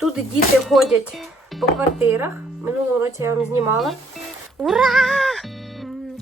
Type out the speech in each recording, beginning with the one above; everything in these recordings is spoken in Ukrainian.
Тут діти ходять по квартирах. Минулого році я вам знімала. Ура!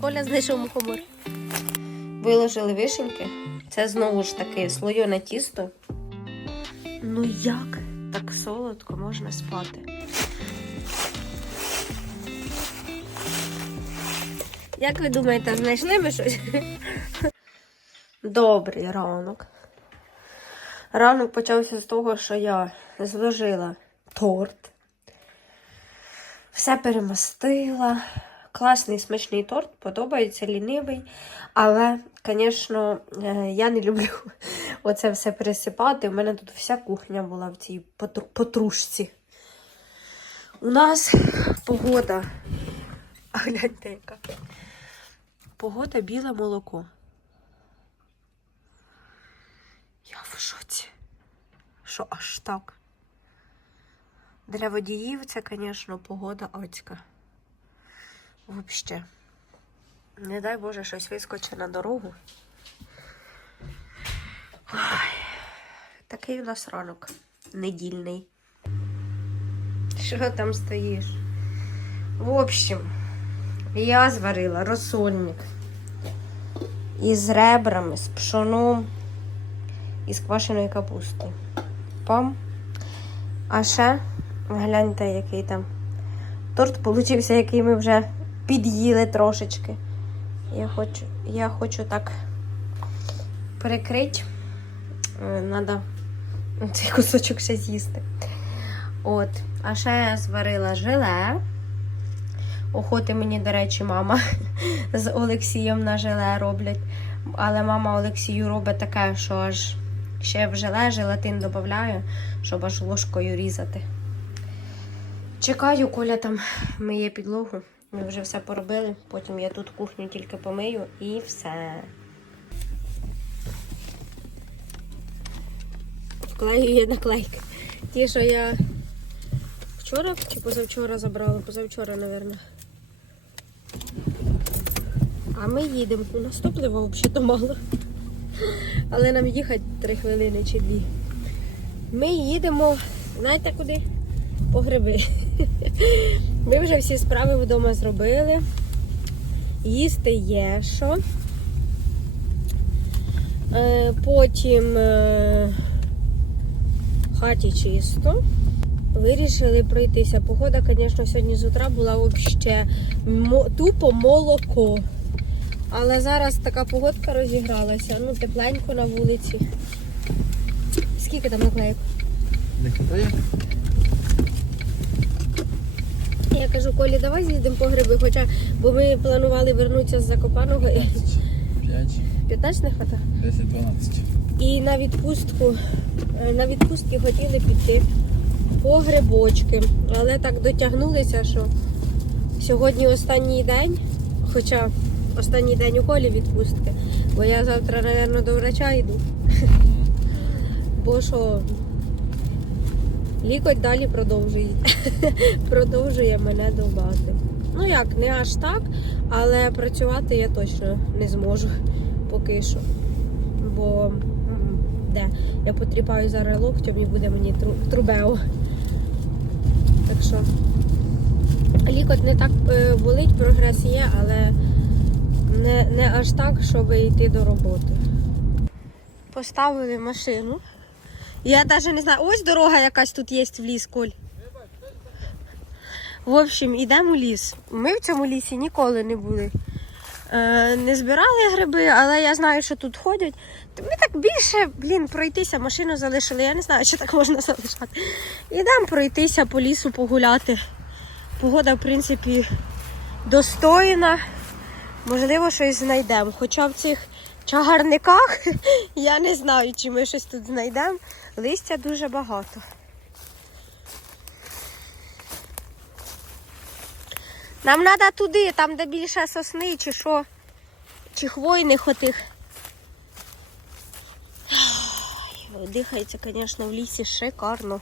Коля знайшов мухомор. Виложили вишеньки. Це знову ж таки слойоне тісто. Ну як так солодко можна спати? Як ви думаєте, знайшли ми щось? Добрий ранок. Ранок почався з того, що я зложила торт. Все перемастила. Класний смачний торт, подобається лінивий. Але, звісно, е, я не люблю оце все пересипати. У мене тут вся кухня була в цій потрушці. У нас погода. А гляньте яка. Погода біле молоко. Я в шоці. Що аж так? Для водіїв це, звісно, погода адська. Взагалі. Не дай Боже, щось вискочить на дорогу. Ой, такий у нас ранок недільний. Що там стоїш? В общем, я зварила розсольник із ребрами, з пшоном і з квашеної капусти. Пам. А ще гляньте, який там торт получився, який ми вже під'їли трошечки. Я хочу, я хочу так перекрити. Надо цей кусочок ще з'їсти. От. А ще я зварила желе. Охоти мені, до речі, мама з Олексієм на желе роблять. Але мама Олексію робить таке, що аж ще в желе желатин додаю, щоб аж ложкою різати. Чекаю, Коля там миє підлогу. Ми вже все поробили. Потім я тут кухню тільки помию і все. Вклеює наклейки. Ті, що я вчора чи позавчора забрала, позавчора, мабуть. А ми їдемо. У нас топлива взагалі мало. Але нам їхати 3 хвилини чи дві. Ми їдемо, знаєте куди? По гриби. Ми вже всі справи вдома зробили. Їсти є що. Е, Потім е, в хаті чисто. Вирішили пройтися. Погода, звісно, сьогодні з утра була взагалі тупо молоко. Але зараз така погодка розігралася. Ну, тепленько на вулиці. Скільки там наклеїв? Не хватає? Кажу, Колі, давай з'їдемо по гриби, хоча бо ми планували вернутися з Закопаного. і 5, 15 не хватає. 10, 12. І на відпустку, е, на відпустки хотіли піти по грибочки. Але так дотягнулися, що сьогодні останній день, хоча останній день у колі відпустки, бо я завтра, мабуть, до врача йду. Бо що лікоть далі продовжує. продовжує мене довбати. Ну як, не аж так, але працювати я точно не зможу поки що. Бо де? Я потріпаю зараз локтем і буде мені тру- трубео. Так що лікоть не так е, болить, прогрес є, але не, не аж так, щоб йти до роботи. Поставили машину. Я навіть не знаю, ось дорога якась тут є в ліс, Коль. В общем, йдемо в ліс. Ми в цьому лісі ніколи не були. Е, не збирали гриби, але я знаю, що тут ходять. Ми так більше, блін, пройтися, машину залишили. Я не знаю, чи так можна залишати. Ідемо пройтися по лісу, погуляти. Погода, в принципі, достойна. Можливо, щось знайдемо. Хоча в цих чагарниках я не знаю, чи ми щось тут знайдемо. Листя дуже багато. Нам треба туди, там де більше сосни, чи що, чи хвойних отих. Дихається, звісно, в лісі шикарно.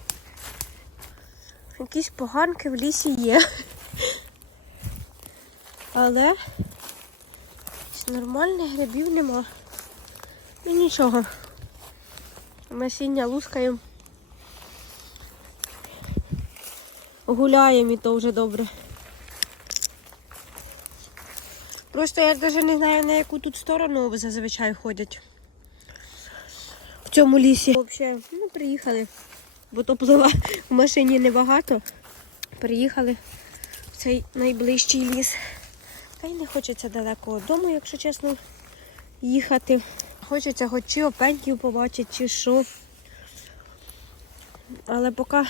Якісь поганки в лісі є. Але нормальних грибів нема. Ну нічого. Насіння лускаємо. гуляємо і то вже добре. Просто я навіть не знаю, на яку тут сторону зазвичай ходять. В цьому лісі. Взагалі, ну, приїхали, бо топлива в машині небагато. Приїхали в цей найближчий ліс. Та й не хочеться далеко додому, якщо чесно, їхати. Хочеться хоч чи опеньків побачити, чи що. Але поки,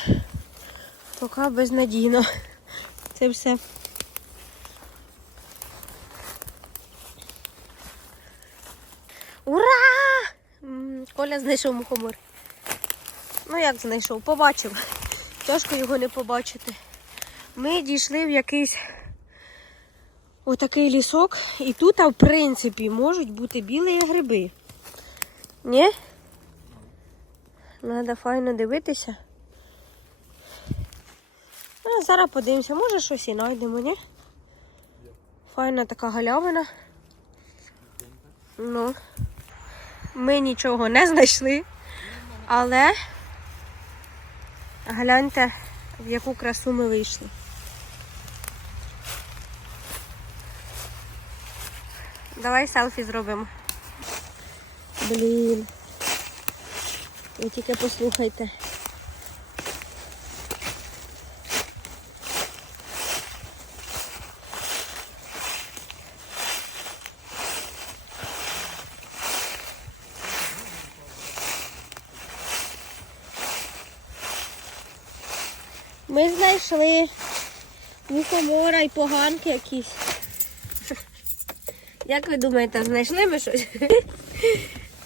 поки безнадійно. Це все. Ура! Коля знайшов мухомор. Ну як знайшов? Побачив. Тяжко його не побачити. Ми дійшли в якийсь отакий лісок, і тут, а, в принципі, можуть бути білі гриби. Ні? Треба файно дивитися. А зараз подивимося, може щось і знайдемо, ні? Файна така галявина. Ну, ми нічого не знайшли, але гляньте, в яку красу ми вийшли. Давай селфі зробимо. Блін. Ви тільки послухайте. Ми знайшли мухомора і поганки якісь. Як ви думаєте, знайшли ми щось?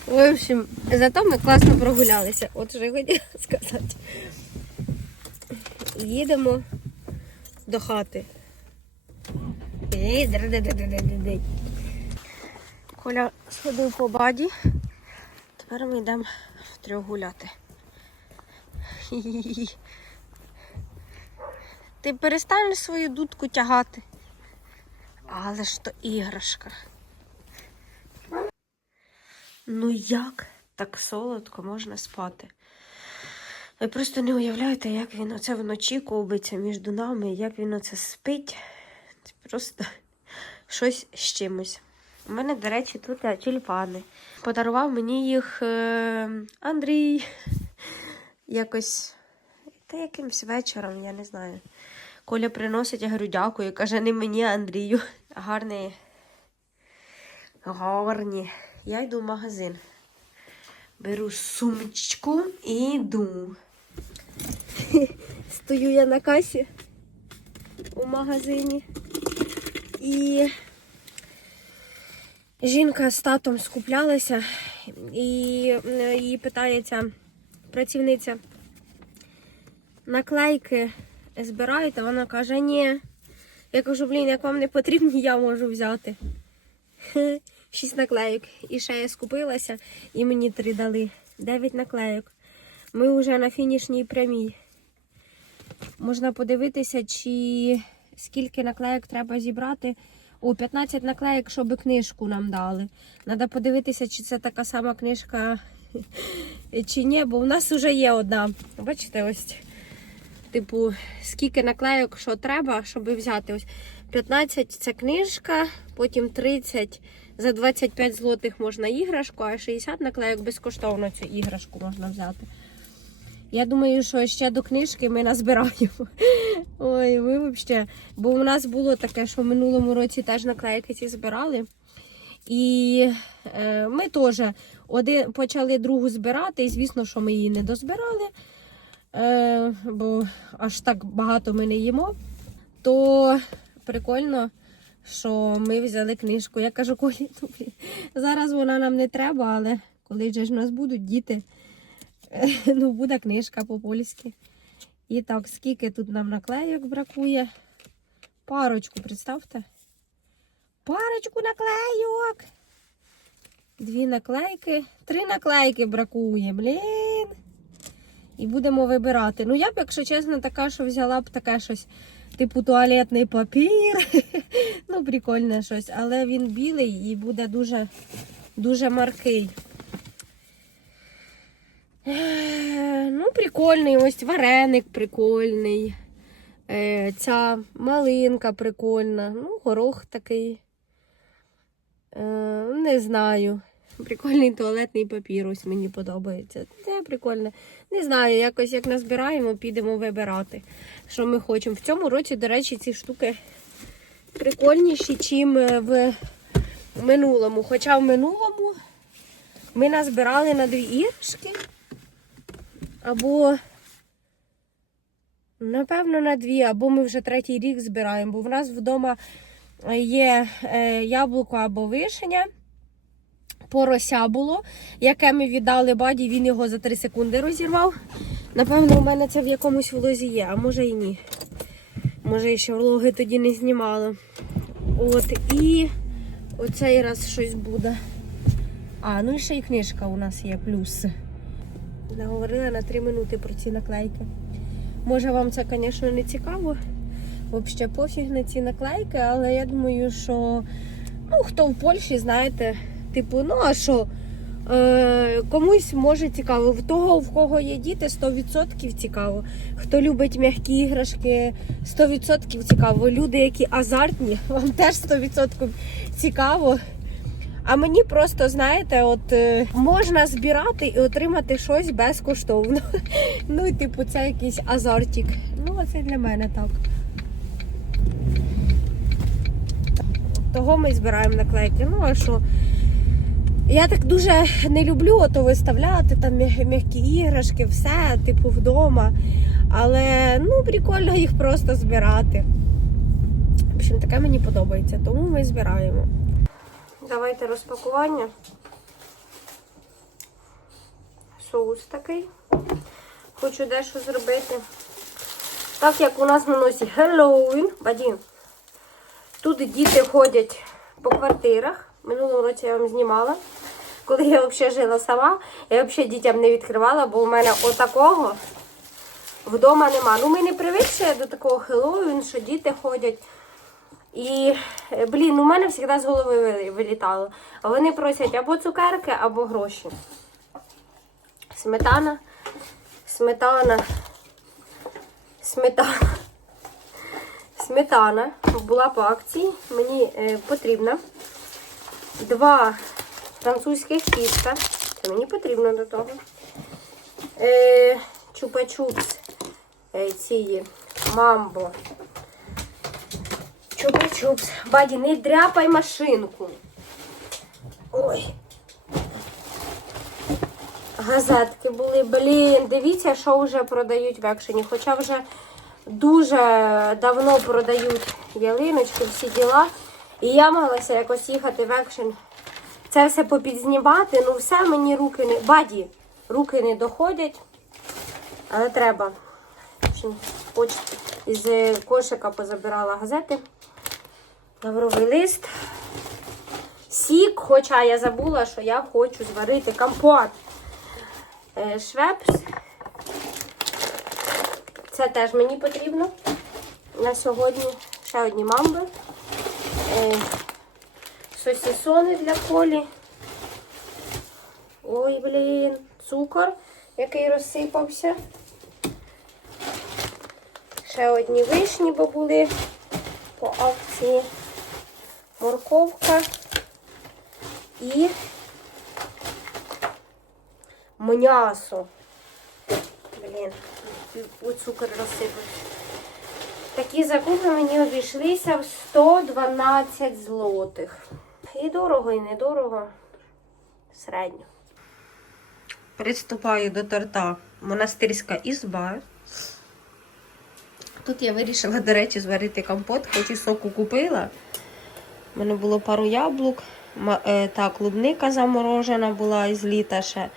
В общем, зато ми класно прогулялися. От що хотіла сказати. Їдемо до хати. Коля сходив по баді. Тепер ми йдемо втрьох гуляти. Ти перестанеш свою дудку тягати. Але ж то іграшка. Ну як так солодко можна спати? Ви просто не уявляєте, як він оце вночі ковбиться між нами, як він оце спить. Це просто щось з чимось. У мене, до речі, тут е, тюльпани. Подарував мені їх е, Андрій. Якось та якимсь вечором, я не знаю. Коля приносить, я говорю, дякую. Каже, не мені, Андрію. Гарні. Гарні. Я йду в магазин. Беру сумочку і йду. Стою я на касі у магазині. І жінка з татом скуплялася, і її питається працівниця наклейки збираєте? Вона каже, ні. Я кажу, блін, як вам не потрібні, я можу взяти. Хе, Шість наклейок. І ще я скупилася, і мені три дали. Дев'ять наклейок. Ми вже на фінішній прямій. Можна подивитися, чи скільки наклейок треба зібрати. О, 15 наклейок, щоб книжку нам дали. Треба подивитися, чи це така сама книжка, чи ні, бо в нас вже є одна. Бачите, ось типу, скільки наклейок, що треба, щоб взяти. Ось 15 це книжка, потім 30 за 25 злотих можна іграшку, а 60 наклейок безкоштовно цю іграшку можна взяти. Я думаю, що ще до книжки ми назбираємо. Ой, ми взагалі. Бо у нас було таке, що в минулому році теж наклейки ці збирали. І е, ми теж один, почали другу збирати, і звісно, що ми її не дозбирали е, бо аж так багато ми не їмо, то прикольно, що ми взяли книжку. Я кажу, Колі, ну, зараз вона нам не треба, але коли ж у нас будуть діти, ну буде книжка по-польськи. І так, скільки тут нам наклейок бракує? Парочку, представте. Парочку наклейок. Дві наклейки, три наклейки бракує, блін. І будемо вибирати. Ну, я б, якщо чесно, така, що взяла б таке щось, типу туалетний папір. ну, прикольне щось. Але він білий і буде дуже, дуже маркий. Ну, прикольний, ось вареник прикольний. Е, ця малинка прикольна. Ну, горох такий. Е, не знаю. Прикольний туалетний папір, ось мені подобається. Це прикольне. Не знаю, якось як назбираємо, підемо вибирати, що ми хочемо. В цьому році, до речі, ці штуки прикольніші, чим е, в минулому. Хоча в минулому ми назбирали на дві іграшки. Або, напевно, на дві, або ми вже третій рік збираємо, бо в нас вдома є е, яблуко або вишеня. Порося було, яке ми віддали баді, він його за 3 секунди розірвав. Напевно, у мене це в якомусь влозі є, а може і ні. Може, і ще влоги тоді не знімала. От, і оцей раз щось буде. А, ну і ще й книжка у нас є, плюс. Наговорила на 3 минути про ці наклейки. Може, вам це, звісно, не цікаво. Взагалі пофіг на ці наклейки, але я думаю, що ну, хто в Польщі, знаєте, типу, ну а що? Е, комусь може цікаво. В того, в кого є діти, 100% цікаво. Хто любить м'які іграшки, 100% цікаво. Люди, які азартні, вам теж 100% цікаво. А мені просто, знаєте, от е, можна збирати і отримати щось безкоштовно. Ну, типу, це якийсь азартик. Ну, це для мене так. Того ми збираємо наклейки. Ну, а що? Я так дуже не люблю ото виставляти там м'які іграшки, все, типу, вдома. Але ну, прикольно їх просто збирати. В общем, таке мені подобається, тому ми збираємо. Давайте розпакування. Соус такий. Хочу дещо зробити. Так як у нас на носі Хеллоуін, Бадін. Тут діти ходять по квартирах. Минулого році я вам знімала. Коли я взагалі жила сама, я взагалі дітям не відкривала, бо у мене отакого вдома нема. Ну, ми не привикли до такого Хеллоуін, що діти ходять. І, е, блін, у мене завжди з голови вилітало. Вони просять або цукерки, або гроші. Сметана, сметана, сметана. Сметана була по акції. Мені е, потрібна. Два французьких тіста. Це мені потрібно до того. Е, чупа-чупс. Е, ці мамбо. Чупа-чупс. Баді, не дряпай машинку. Ой. Газетки були. Блін, дивіться, що вже продають в екшені. Хоча вже дуже давно продають ялиночки, всі діла. І я малася якось їхати в екшен. Це все попідзнімати. Ну все мені руки не. Баді, руки не доходять. Але треба. Общем, з кошика позабирала газети. Лавровий лист. Сік, хоча я забула, що я хочу зварити компот. Е, Швепс. Це теж мені потрібно на сьогодні. Ще одні мамби. Сосісони для колі. Ой, блін, цукор, який розсипався. Ще одні вишні, бо були по акції. Морковка і м'ясо. Блін, цукор розсипався. Такі закупи мені обійшлися в 112 злотих. І дорого, і недорого. Середньо. Приступаю до торта монастирська ізба. Тут я вирішила, до речі, зварити компот, хоч і соку купила. У мене було пару яблук. е, Та клубника заморожена була із літа ще.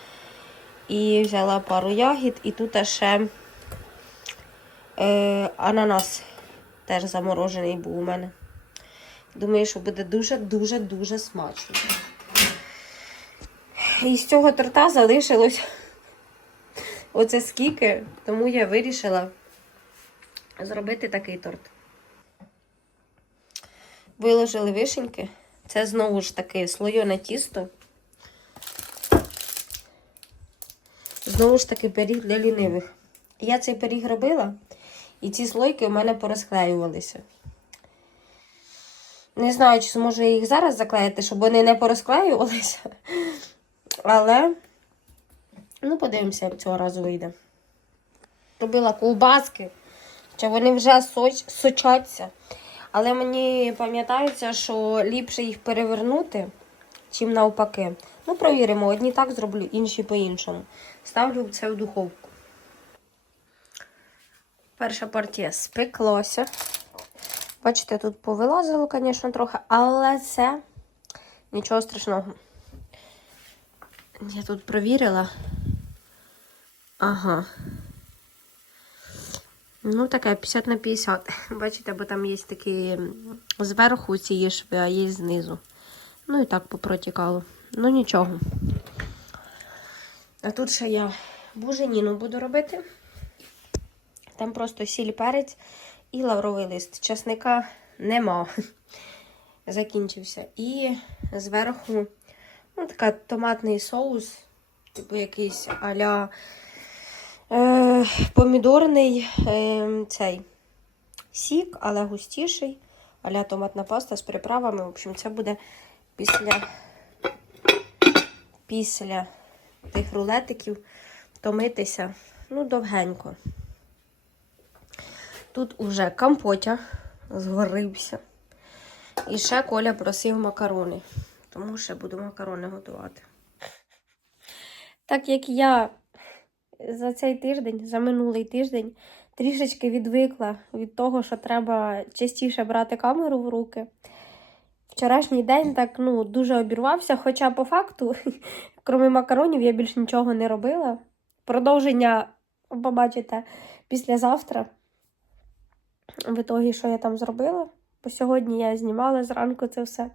І взяла пару ягід, і тут ще е, ананас теж заморожений був у мене. Думаю, що буде дуже-дуже-дуже смачно. І з цього торта залишилось оце скільки, тому я вирішила зробити такий торт. Виложили вишеньки. Це знову ж таки слойоне тісто. Знову ж таки пиріг для лінивих. Я цей пиріг робила, І ці слойки у мене порозклеювалися. Не знаю, чи зможу я їх зараз заклеїти, щоб вони не порозклеювалися. Але, ну, подивимося, як цього разу вийде. Робила ковбаски, чи вони вже соч, сочаться. Але мені пам'ятається, що ліпше їх перевернути, чим навпаки. Ну, провіримо, одні так зроблю, інші по-іншому. Ставлю це в духовку. Перша партія спеклося. Бачите, тут повилазило, звісно, трохи, але це нічого страшного. Я тут провірила. Ага. Ну, таке 50 на 50. Бачите, бо там є такі зверху ці шви, а є знизу. Ну і так попротікало. Ну нічого. А тут ще я буженіну буду робити. Там просто сіль перець і лавровий лист. Часника нема. Закінчився. І зверху ну, така томатний соус, типу якийсь аля е, помідорний е, цей сік, але густіший, аля томатна паста з приправами. В общем, це буде після, після тих рулетиків томитися ну, довгенько. Тут уже компотя згорився. І ще Коля просив макарони. Тому ще буду макарони готувати. Так як я за цей тиждень, за минулий тиждень, трішечки відвикла від того, що треба частіше брати камеру в руки. Вчорашній день так ну, дуже обірвався, хоча по факту, крім макаронів, я більш нічого не робила. Продовження побачите післязавтра. В ітогі, що я там зробила. Бо сьогодні я знімала зранку це все.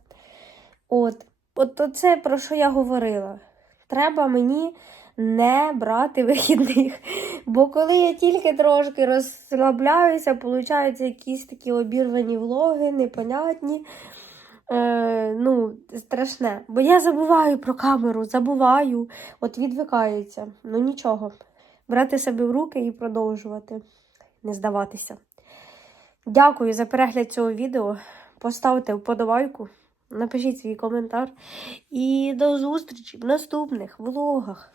От, от це про що я говорила. Треба мені не брати вихідних. Бо коли я тільки трошки розслабляюся, получаються якісь такі обірвані влоги, непонятні. Е, ну, страшне. Бо я забуваю про камеру, забуваю, от відвикаються. Ну нічого. Брати себе в руки і продовжувати, не здаватися. Дякую за перегляд цього відео. Поставте вподобайку, напишіть свій коментар. І до зустрічі в наступних влогах.